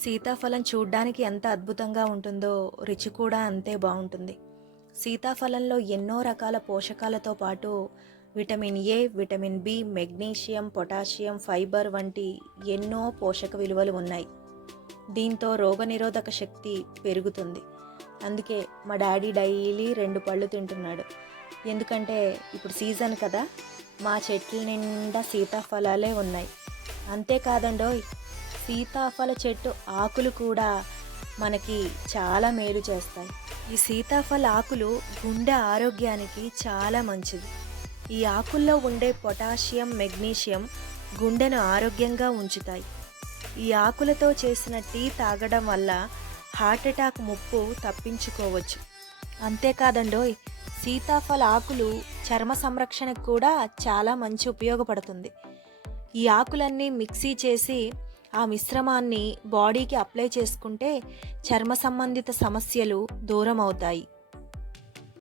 సీతాఫలం చూడ్డానికి ఎంత అద్భుతంగా ఉంటుందో రుచి కూడా అంతే బాగుంటుంది. సీతాఫలంలో ఎన్నో రకాల పోషకాలతో పాటు vitamin A, vitamin B, magnesium, potassium, fibre వంటి ఎన్నో పోషక విలువలు ఉన్నాయి. దీంతో రోగనిరోధక శక్తి పెరుగుతుంది. అందుకే మా డాడీ డైలీ 2 పళ్ళు తింటున్నాడు. ఎందుకంటే ఇప్పుడు సీజన్ కదా, మా చెట్ల నిండా సీతాఫలాలే ఉన్నాయి. అంతేకాదండోయ్, సీతాఫల చెట్టు ఆకులు కూడా మనకి చాలా మేలు చేస్తాయి. ఈ సీతాఫల ఆకులు గుండె ఆరోగ్యానికి చాలా మంచిది. ఈ ఆకుల్లో ఉండే పొటాషియం, మెగ్నీషియం గుండెను ఆరోగ్యంగా ఉంచుతాయి. ఈ ఆకులతో చేసిన టీ తాగడం వల్ల హార్ట్ అటాక్ ముప్పు తప్పించుకోవచ్చు. అంతేకాదండోయ్, సీతాఫల ఆకులు చర్మ సంరక్షణకు కూడా చాలా మంచి ఉపయోగపడుతుంది. ఈ ఆకులన్నీ మిక్సీ చేసి ఆ మిశ్రమాన్ని బాడీకి అప్లై చేసుకుంటే చర్మ సంబంధిత సమస్యలు దూరం అవుతాయి.